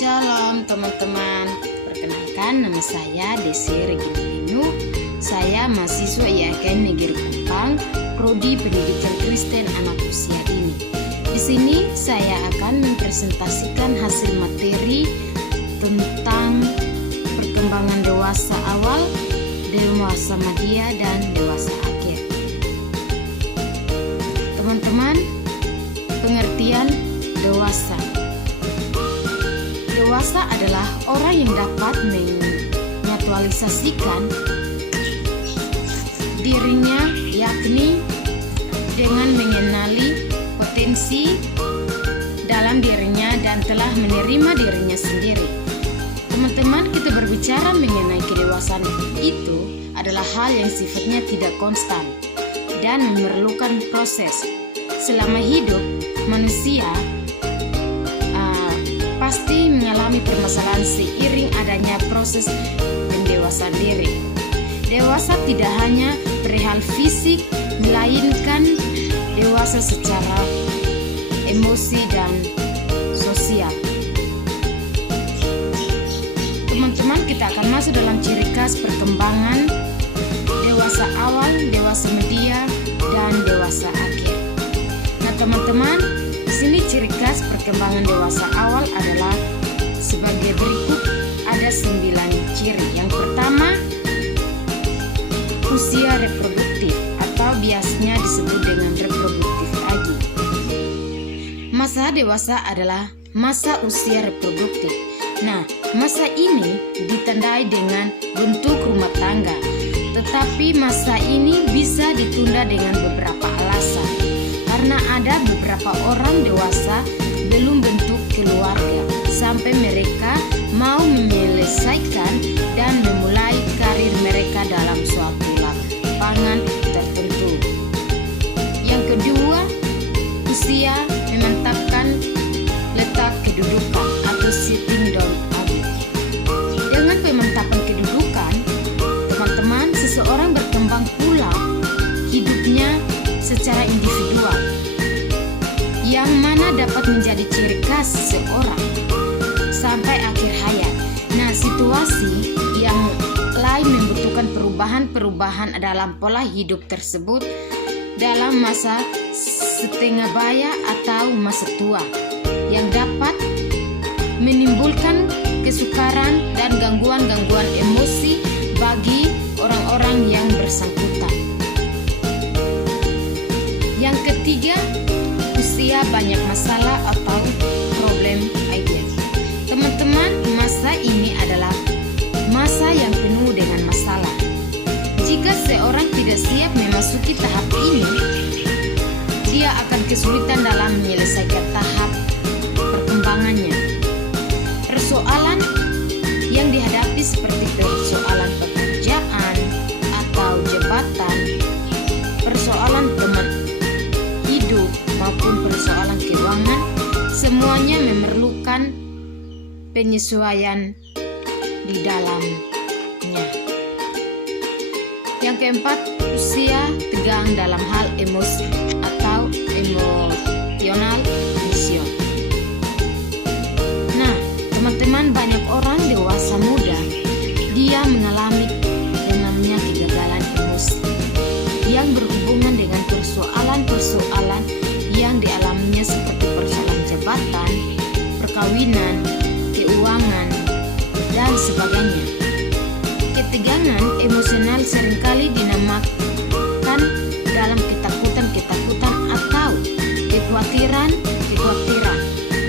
Shalom teman-teman, perkenalkan nama saya Desi Regina Linu. Saya mahasiswa IAIN Negeri Kupang, Prodi Pendidikan Kristen Anak Usia Dini. Di sini saya akan mempresentasikan hasil materi tentang perkembangan dewasa awal, dewasa media, dan dewasa akhir. Teman-teman, pengertian dewasa. Dewasa adalah orang yang dapat menyatualisasikan dirinya, yakni dengan mengenali potensi dalam dirinya dan telah menerima dirinya sendiri. Teman-teman, kita berbicara mengenai kedewasaan itu adalah hal yang sifatnya tidak konstan dan memerlukan proses. Selama hidup, manusia pasti mengalami permasalahan seiring adanya proses pendewasaan diri. Dewasa tidak hanya perihal fisik, melainkan dewasa secara emosi dan sosial. Teman-teman, kita akan masuk dalam ciri khas perkembangan dewasa awal, dewasa media, dan dewasa akhir. Nah, teman-teman, di sini ciri khas perkembangan dewasa awal adalah sebagai berikut. Ada 9 ciri. Yang pertama, usia reproduktif atau biasanya disebut dengan reproduktif age. Masa dewasa adalah masa usia reproduktif. Nah, masa ini ditandai dengan bentuk rumah tangga, tetapi masa ini bisa ditunda dengan beberapa alasan. Karena ada beberapa orang dewasa belum bentuk keluarga sampai mereka mau menyelesaikan dan memulai karir mereka dalam suatu lapangan tertentu. Yang kedua, usia memantapkan letak kedudukan atau sitting down age. Dengan pemantapan kedudukan, teman-teman, seseorang berkembang pula hidupnya secara individual, yang mana dapat menjadi ciri khas seseorang sampai akhir hayat. Nah, situasi yang lain membutuhkan perubahan dalam pola hidup tersebut dalam masa setengah baya atau masa tua, yang dapat menimbulkan kesukaran dan gangguan-gangguan emosi bagi orang-orang yang bersangkutan. Yang ketiga, usia banyak masalah atau problem idea. Teman-teman, masa ini adalah masa yang penuh dengan masalah. Jika seorang tidak siap memasuki tahap ini, dia akan kesulitan dalam menyelesaikan tahap perkembangannya. Persoalan yang dihadapi seperti persoalan pekerjaan atau jabatan, persoalan teman hidup maupun persoalan keuangan, semuanya memerlukan penyesuaian di dalamnya. Yang keempat, usia tegang dalam hal emosi atau emotional vision. Nah, teman-teman, banyak orang dewasa muda dia mengalami yang namanya kegagalan emosi yang berhubungan dengan persoalan-persoalan yang dialaminya seperti persoalan jabatan, perkawinan, keuangan, dan sebagainya. Ketegangan emosional seringkali dinamakan dalam ketakutan atau kekhawatiran.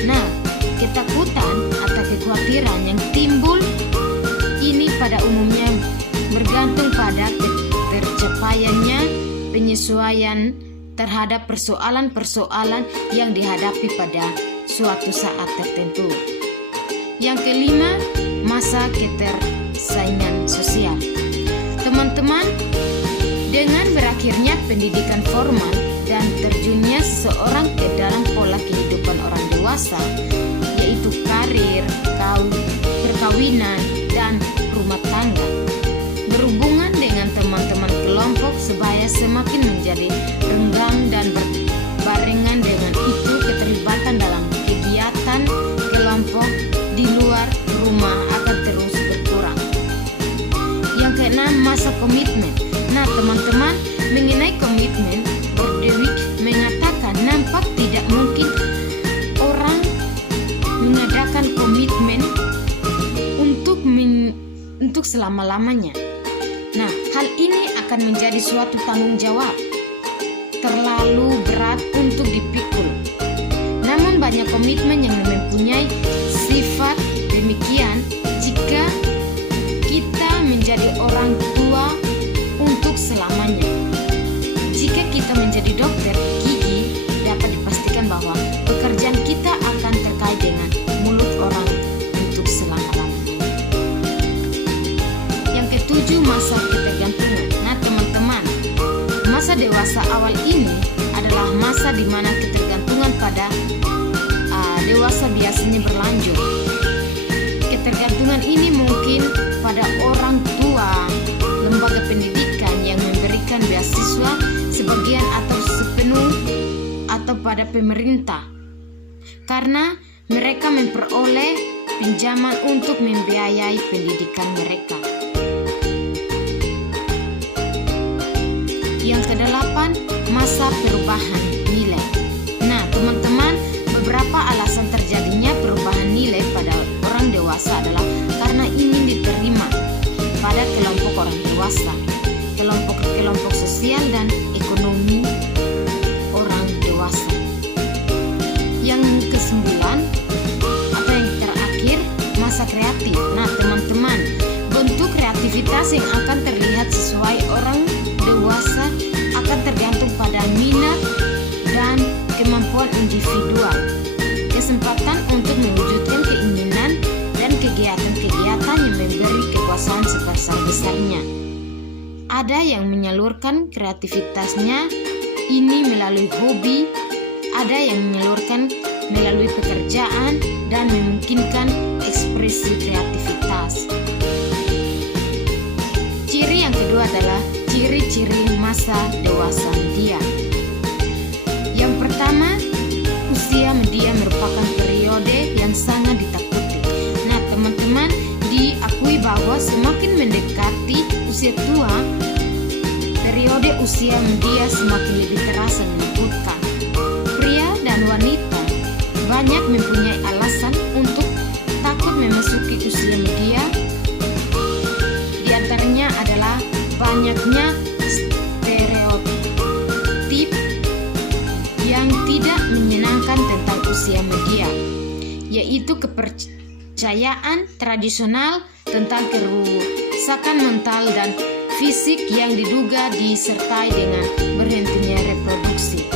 Nah, ketakutan atau kekhawatiran yang timbul ini pada umumnya bergantung pada tercapaiannya penyesuaian terhadap persoalan-persoalan yang dihadapi pada suatu saat tertentu. Yang kelima, masa ketersaingan sosial. Teman-teman, dengan berakhirnya pendidikan formal dan terjunnya seseorang ke dalam pola kehidupan orang dewasa, yaitu karir, perkawinan, dan rumah tangga, berhubungan dengan teman-teman kelompok sebaya semakin menjadi renggang dan berbarengan dengan itu keterlibatan dalam kegiatan kelompok di luar mengadakan komitmen untuk selama-lamanya. Nah, hal ini akan menjadi suatu tanggung jawab terlalu berat untuk dipikul. Namun banyak komitmen yang mempunyai sifat demikian jika kita menjadi orang tua untuk selamanya. Jika kita menjadi dokter gigi, dapat dipastikan bahwa pekerjaan kita akan terkait dengan mulut orang untuk selama-lamanya. Yang ketujuh, masa ketergantungan. Nah teman-teman, masa dewasa awal ini adalah masa di mana ketergantungan pada dewasa biasanya berlanjut. Ketergantungan ini mungkin pada orang tua, lembaga pendidikan yang memberikan beasiswa sebagian atau sepenuh, atau pada pemerintah, karena mereka memperoleh pinjaman untuk membiayai pendidikan mereka. Yang kedelapan, masa perubahan nilai. Nah teman-teman, beberapa alasan terjadinya perubahan nilai pada orang dewasa adalah karena ingin diterima pada kelompok orang dewasa, kelompok sosial dan ekonomi orang dewasa. Yang kesembilan atau yang terakhir, masa kreatif. Nah teman-teman, bentuk kreativitas yang akan terlihat sesuai orang dewasa akan tergantung pada minat dan kemampuan individual, kesempatan untuk mewujudkan keinginan dan kegiatan-kegiatan yang memberi kepuasan sebesar-besarnya. Ada yang menyalurkan kreativitasnya ini melalui hobi, ada yang menyalurkan melalui pekerjaan dan memungkinkan ekspresi kreativitas. Ciri yang kedua adalah ciri-ciri masa dewasa media. Yang pertama, usia media merupakan periode yang sangat ditakuti. Nah teman-teman, diakui bahwa semakin mendekati usia tua, periode usia media semakin lebih terasa menakutkan. Pria dan wanita banyak mempunyai alasan untuk takut memasuki usia media. Di antaranya adalah banyaknya stereotip yang tidak menyenangkan tentang usia media, yaitu kepercayaan tradisional tentang kerusakan mental dan fisik yang diduga disertai dengan berhentinya reproduksi.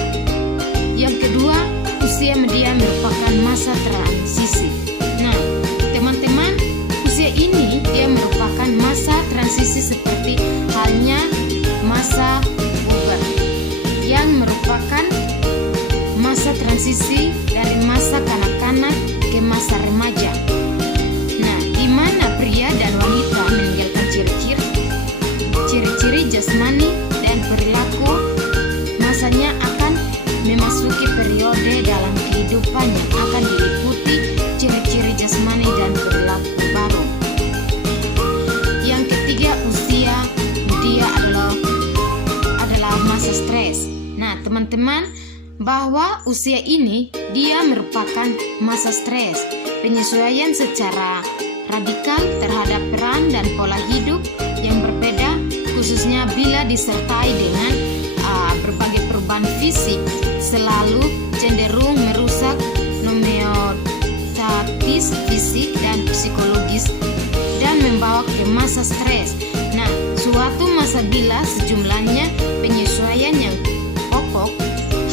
Yang kedua, usia media merupakan masa transisi. Nah, teman-teman, usia ini dia merupakan masa transisi seperti halnya masa puber, yang merupakan masa transisi dari masa kanak-kanak ke masa remaja. Nah, di mana pria dan wanita meninggalkan ciri-ciri jasmani dan perilaku, masanya akan memasuki periode dalam kehidupan yang akan diliputi ciri-ciri jasmani dan perilaku baru. Yang ketiga, usia media adalah masa stres. Nah, teman-teman, bahwa usia ini dia merupakan masa stres, penyesuaian secara radikal terhadap peran dan pola hidup yang berbeda, khususnya bila disertai dengan berbagai perubahan fisik, selalu cenderung merusak homeostatis fisik dan psikologis dan membawa ke masa stres. Nah, suatu masa bila sejumlahnya penyesuaian yang pokok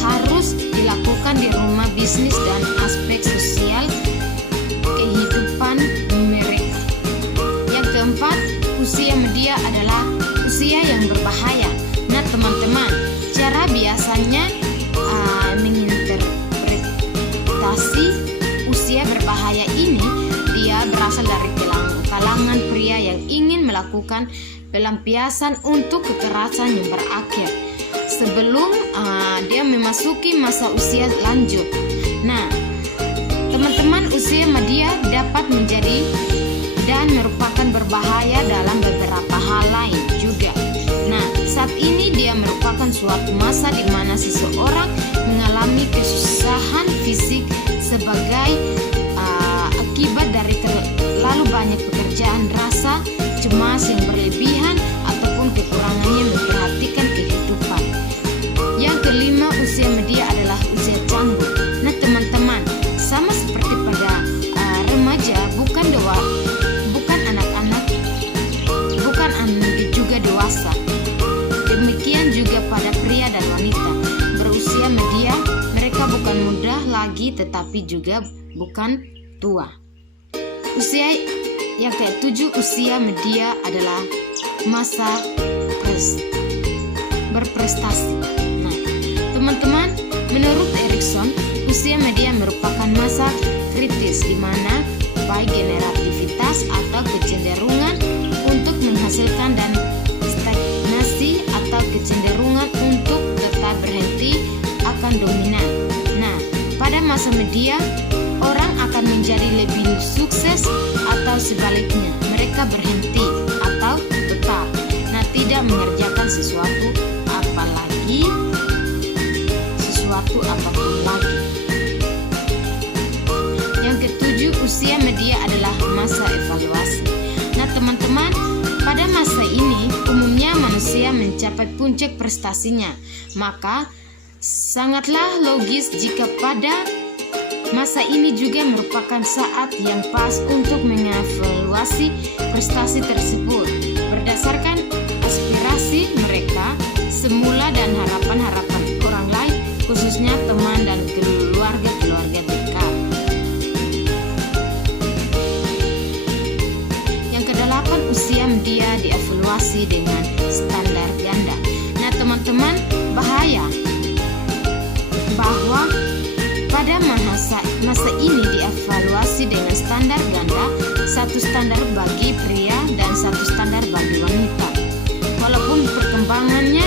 harus dilakukan di rumah, bisnis, dan aspek sosial kehidupan mereka. Yang keempat, usia media adalah usia yang berbahaya. Nah teman-teman, cara biasanya menginterpretasi usia berbahaya ini, dia berasal dari kalangan pria yang ingin melakukan pelampiasan untuk kekerasan yang berakhir sebelum dia memasuki masa usia lanjut. Nah teman-teman, usia media dapat menjadi dan merupakan berbahaya dalam beberapa hal lain juga. Nah, saat ini dia merupakan suatu masa di mana seseorang mengalami kesusahan fisik sebagai tetapi juga bukan tua. Usia yang ke-7, usia media adalah masa berprestasi. Nah, teman-teman, menurut Erikson, usia media merupakan masa kritis di mana baik generativitas atau kecenderungan untuk menghasilkan dan stagnasi atau kecenderungan untuk tetap berhenti akan dominan. Nah, pada masa media, orang akan menjadi lebih sukses atau sebaliknya, mereka berhenti atau tetap. Nah, tidak mengerjakan sesuatu apapun lagi. Yang ke-7, usia media adalah masa evaluasi. Nah, teman-teman, pada masa ini umumnya manusia mencapai puncak prestasinya. Maka sangatlah logis jika pada masa ini juga merupakan saat yang pas untuk mengevaluasi prestasi tersebut berdasarkan aspirasi mereka semula dan harapan-harapan orang lain, khususnya teman dan keluarga-keluarga dekat. Yang ke-8, usia media dievaluasi dengan standar ganda. Nah, teman-teman, bahaya bahwa pada masa ini dievaluasi dengan standar ganda, satu standar bagi pria dan satu standar bagi wanita. Walaupun perkembangannya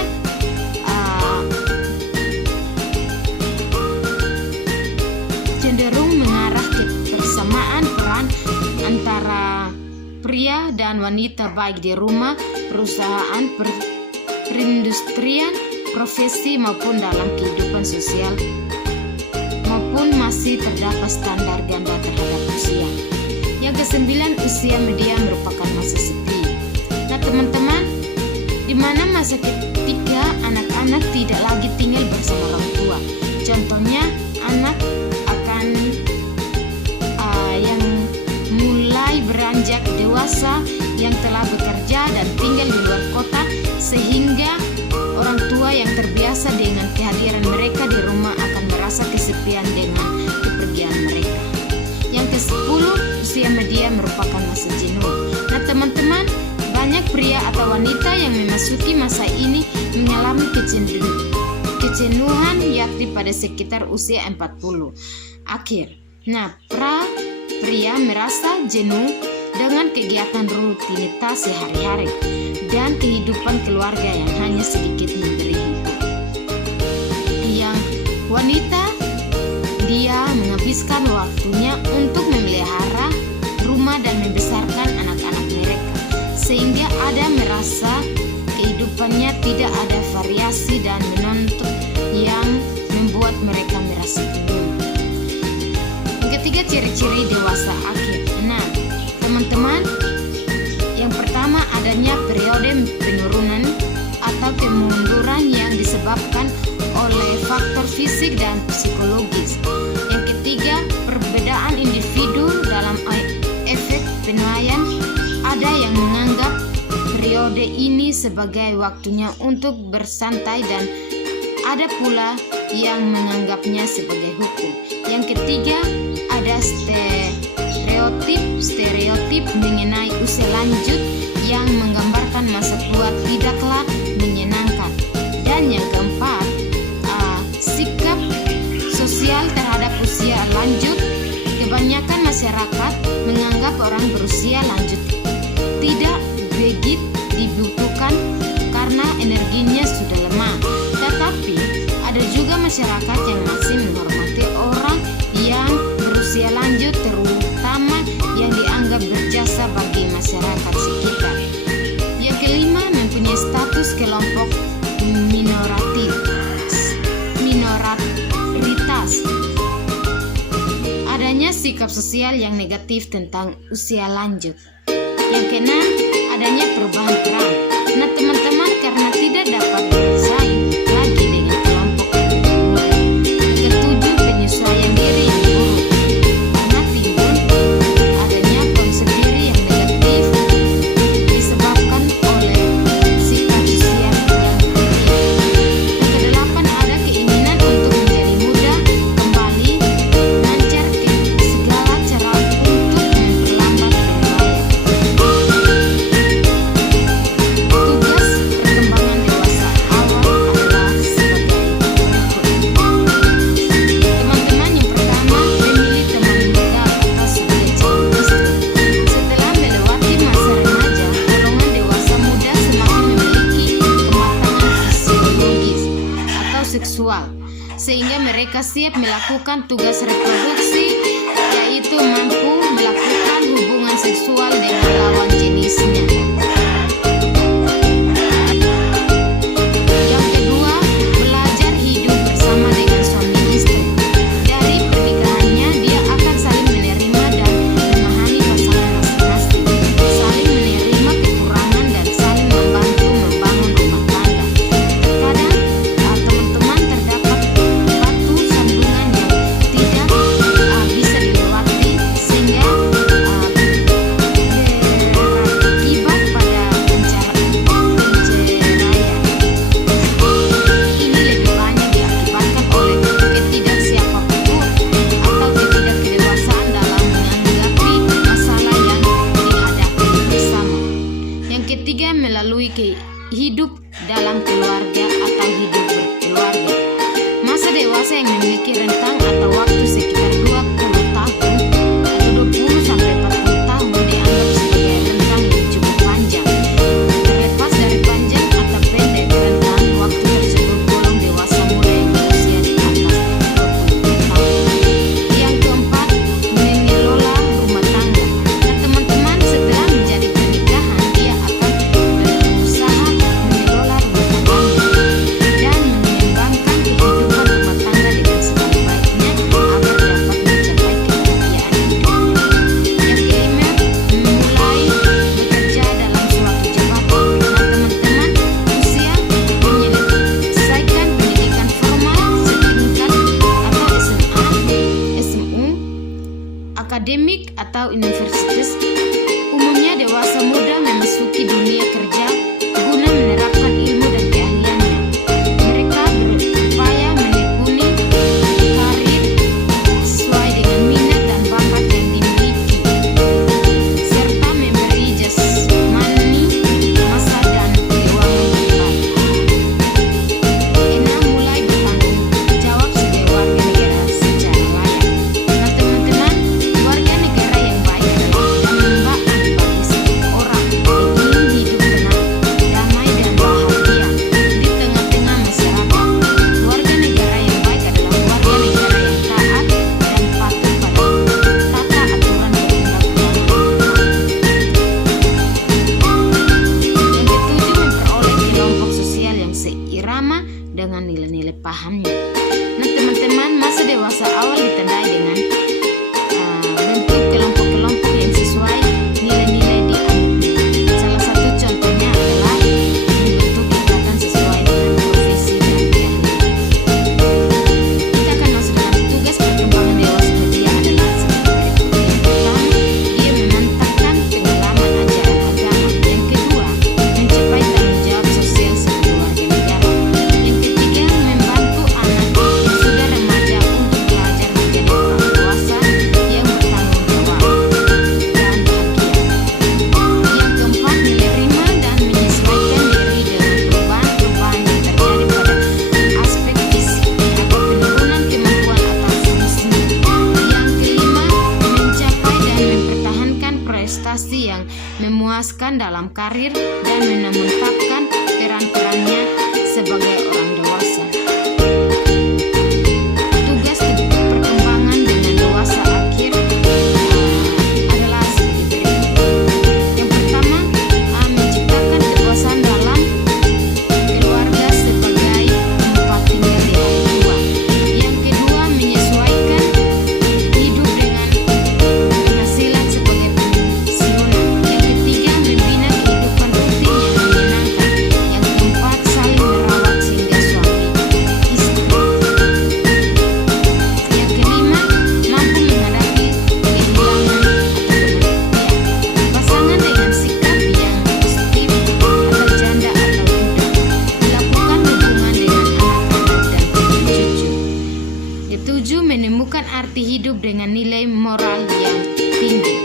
cenderung mengarah ke persamaan peran antara pria dan wanita baik di rumah, perusahaan, perindustrian, profesi maupun dalam kehidupan sosial, maupun masih terdapat standar ganda terhadap usia. Yang ke-9, usia media merupakan masa sepi. Nah, teman-teman, di mana masa ketika anak-anak tidak lagi tinggal bersama orang tua. Contohnya, anak akan yang mulai beranjak dewasa, yang telah bekerja dan tinggal di luar kota, sehingga orang tua yang terbiasa dengan kehadiran mereka di rumah akan merasa kesepian dengan kepergian mereka. Yang ke-10, usia media merupakan masa jenuh. Nah, teman-teman, banyak pria atau wanita yang memasuki masa ini mengalami kejenuhan yakni pada sekitar usia 40 akhir. Nah, pria merasa jenuh dengan kegiatan rutinitas sehari-hari dan kehidupan keluarga yang hanya sedikit memberi hidup. Yang wanita, dia menghabiskan waktunya untuk memelihara rumah dan membesarkan anak-anak mereka, sehingga ada merasa kehidupannya tidak ada variasi dan menuntut yang membuat mereka merasa jenuh. Yang ketiga, ciri-ciri dewasa akhir. Nah, teman-teman, yang pertama adanya periode penurunan atau kemunduran yang disebabkan oleh faktor fisik dan psikologis. Yang ketiga, perbedaan individu dalam efek penilaian. Ada yang menganggap periode ini sebagai waktunya untuk bersantai dan ada pula yang menganggapnya sebagai hukum. Yang ketiga, ada stereotip mengenai usia lanjut yang menggambarkan masa tua tidaklah menyenangkan. Dan yang keempat, sikap sosial terhadap usia lanjut. Kebanyakan masyarakat menganggap orang berusia lanjut tidak begitu dibutuhkan karena energinya sudah lemah. Tetapi ada juga masyarakat yang masih menghormati orang yang berusia lanjut, terutama yang dianggap berjasa bagi masyarakat sekitar. Yang kelima, mempunyai status kelompok minoritas. Adanya sikap sosial yang negatif tentang usia lanjut. Yang keenam, adanya perubahan peran. Nah, teman-teman, karena tidak dapat bersaing lagi dengan kelompok yang muda. Yang ketujuh, penyesuaian diri yang buruk. Karena timbul adanya konsep diri yang negatif disebabkan oleh sikap sosial yang tinggi. Yang kedelapan, ada keinginan untuk menjadi muda, kembali, lancar mereka siap melakukan tugas reproduksi, yaitu mampu melakukan hubungan seksual dengan lawan jenisnya. Yang kedua, belajar hidup bersama dengan suami istri. Dari pernikahannya, dia akan saling menerima dan memahami pasangan masing-masing, saling menerima kekurangan dan saling membantu membangun rumah tangga. Terkadang teman-teman terdapat batu sandungan yang tidak bisa dilewati sehingga berakibat pada penceraian. Ini lebih banyak diakibatkan oleh ketidaksiapan atau ketidakdewasaan dalam menanggapi masalah yang dihadapi bersama. Yang ketiga, melalui hidup dalam keluarga atau hidup berkeluarga. Masa dewasa yang memiliki rentang atau waktu sekitar 20 tahun atau 20 sampai 40 tahun dianggap sebagai rentang yang cukup panjang. Terlepas dari panjang atau pendek rentang waktu tersebut, golong dewasa muda yang berusia di atas 20 tahun. Yang keempat, mengelola rumah tangga. Nah, teman-teman, setelah menjadi pernikahan, dia akan berusaha mengelola rumah tangganya dan mengembangkan kehidupan rumah tangga dengan sebaik-baiknya agar dapat mencapai kebahagiaan hidupnya. Yang kelima, mulai bekerja dalam suatu jabatan. Nah, teman-teman, usia menyelesaikan pendidikan formal setingkat atau SMA, SMU, akademik atau universitas. Umumnya dewasa muda memasuki dunia kerja guna menerapkan ilmu dan keahliannya. Mereka berupaya menekuni karir sesuai dengan minat dan bakat yang dimiliki, serta memberi jasmani, masa, dan keuangan terbaik. Enam, mulai bertanggung jawab sebagai warga negara secara layak. Nah, teman-teman, warga negara yang baik adalah dambaan bagi setiap orang yang ingin hidup tenang, damai, dan bahagia di tengah-tengah masyarakat. Warga negara yang baik adalah warga negara yang taat dan patuh pada tata aturan perundang-undangan. Yang ketujuh, memperoleh kelompok sosial yang seirama dengan nilai-nilai pahamnya. Nah, teman-teman, masa dewasa awal ditandai dengan bentuk kelompok-kelompok yang sesuai nilai-nilai dianutnya. Salah satu contohnya adalah membentuk ikatan sesuai dengan profesi dan keahlian. Kita akan masuk dalam tugas perkembangan dewasa dia adalah sebagai berikut. Yang pertama, dia memantapkan pengalaman ajaran agama. Yang kedua, mencapai tanggung jawab sosial sebagai warga negara. Yang ketiga, membantu anak yang sudah remaja untuk belajar menjadi orang dewasa yang bertanggung jawab dan bahagia. Yang keempat, menerima dan menyesuaikan diri dengan perubahan-perubahan yang terjadi pada aspek fisik atau penurunan kemampuan atau fungsinya. Yang kelima, mencapai dan mempertahankan prestasi yang memuaskan dalam karir dan menetapkan peran-perannya sebagai orang dewasa. Tugas perkembangan dengan dewasa akhir adalah sebagai berikut. Yang pertama, menciptakan kepuasan dalam keluarga sebagai tempat tinggal di hari tua. Yang kedua, menyesuaikan hidup dengan penghasilan sebagai pensiunan. Yang ketiga, membina kehidupan rutin yang menyenangkan. Yang keempat, saling merawat sehingga suami istri. Yang kelima, mampu menghadapi kehilangan atau keberhentian. Pasangan dengan sikap yang positif atau janda atau duda. Melakukan hubungan dengan anak-anak dan cucu. Ketujuh, menemukan arti hidup dengan nilai moral yang tinggi.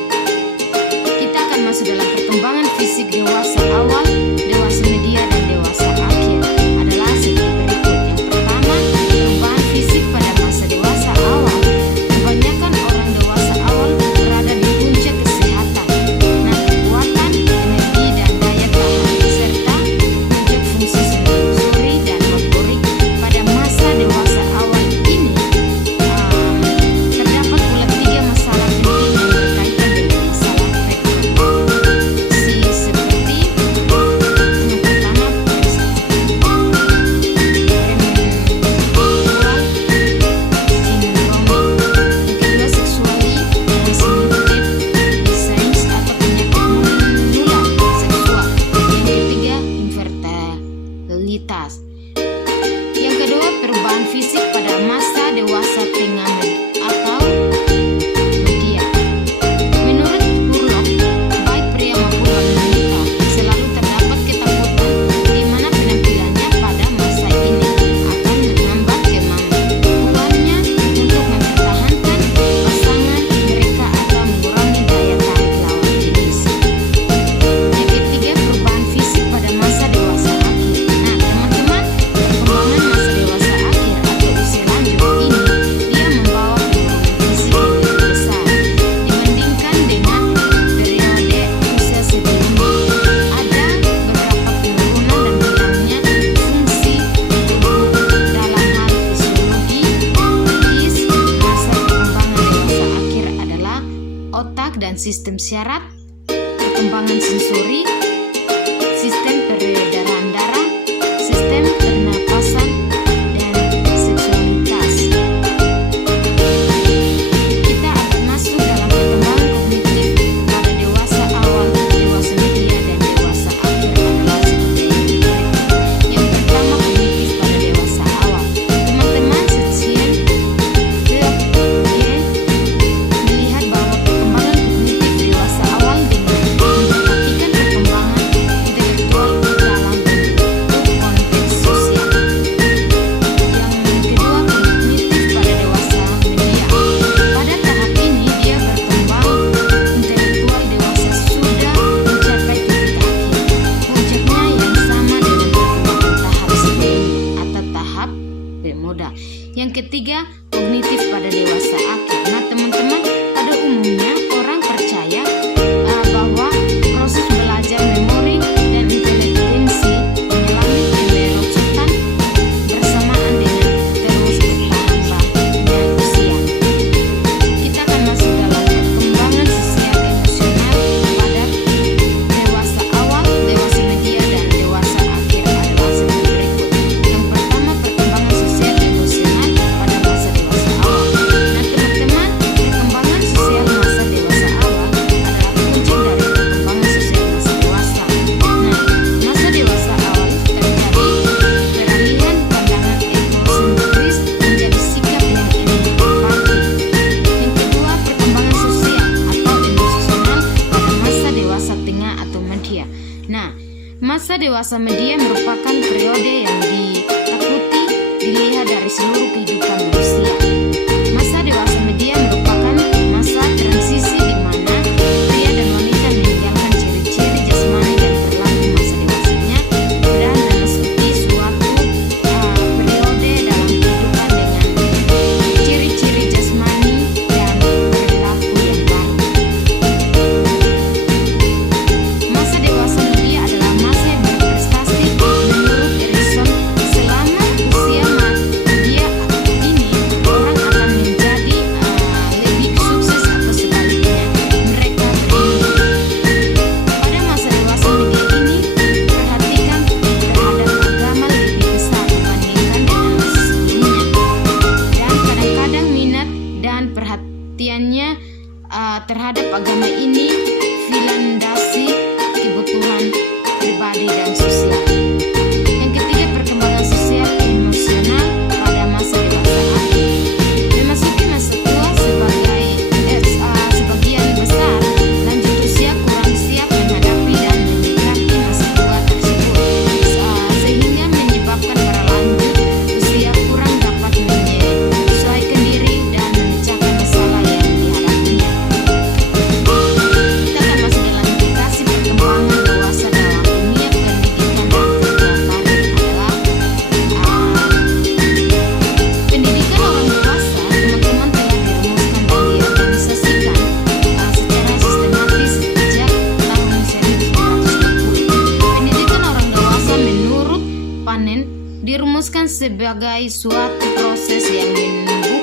Kita akan masuk dalam perkembangan fisik dewasa awal, dewasa media, dan dewasa akhir adalah sebagai berikut. Yang pertama, perubahan fisik pada masa dewasa awal. Kebanyakan orang dewasa awal berada di puncak kesehatan. Nah, kekuatan, energi, dan daya tahan serta puncak fungsi sensori dan motorik pada masa dewasa awal ini otak dan sistem syaraf, perkembangan sensori, sistem peredaran darah, sistem pernapasan, dan seksualitas. Kita akan masuk dalam perkembangan kognitif pada dewasa awal, dewasa media, dan dewasa akhir adalah seperti ini. Yang pertama, kognitif pada dewasa awal. Teman-teman sekalian, melihat bahwa perkembangan kognitif dewasa awal dengan memperhatikan perkembangan intelektual dalam bentuk konteks sosial. Yang kedua, kognitif pada dewasa media. Pada tahap ini dia berkembang intelektual dewasa sudah mencapai titik akhir. Puncaknya yang sama dengan perkembangan tahap sebelumnya atau tahap pemuda. Yang ketiga, kognitif pada dewasa akhir. Nah, teman-teman, pada umumnya orang percaya bahwa proses belajar memori dan intelijensi mengalami kemerosotan bersamaan dengan terus bertambahnya usia. Kita akan masuk dalam perkembangan sosial emosional pada dewasa awal, dewasa media, dan dewasa akhir adalah sebagai berikut. Yang pertama, perkembangan sosial emosional pada masa dewasa awal. Nah, teman-teman, perkembangan sosial masa dewasa awal adalah puncak dari perkembangan sosial masa dewasa. Nah, masa dewasa awal terjadi peralihan pandangan egosentris menjadi sikap yang empati. Yang kedua, perkembangan sosial atau emosional pada masa dewasa tengah atau media. Nah, masa dewasa media merupakan periode yang ditakuti dilihat dari seluruh kehidupan manusia. Masa dewasa media merupakan masa transisi di mana pria dan wanita meninggalkan ciri-ciri jasmani dan perilaku masa dewasanya dan memasuki suatu periode dalam kehidupan dengan ciri-ciri jasmani dan perilaku yang baru. Masa dewasa media adalah masa yang berprestasi menurut Erikson. Selama usia media ini, orang akan menjadi lebih sukses atau sebaliknya, mereka berilmu. Pada masa dewasa media ini, perhatikan terhadap agama lebih besar dibandingkan dengan sebelumnya, dan kadang-kadang minat dan perhatiannya terhadap agama ini dilandasi kebutuhan pribadi dan sosial. Yang ketiga, perkembangan sosial emosional pada masa dewasa akhir. Memasuki masa tua sebagian besar lanjut usia kurang siap menghadapi dan menyikapi masa tua tersebut, sehingga menyebabkan para lanjut usia kurang dapat menyesuaikan diri dan memecahkan masalah yang dihadapinya. Kita akan masuk dalam indikasi perkembangan dewasa dalam dunia pendidikan dan kerja karir adalah pendidikan orang dewasa. Teman-teman telah dirumuskan dan diorganisasikan secara sistematis sejak tahun 1920. Pendidikan orang dewasa menurut Panen dirumuskan sebagai suatu proses yang membuka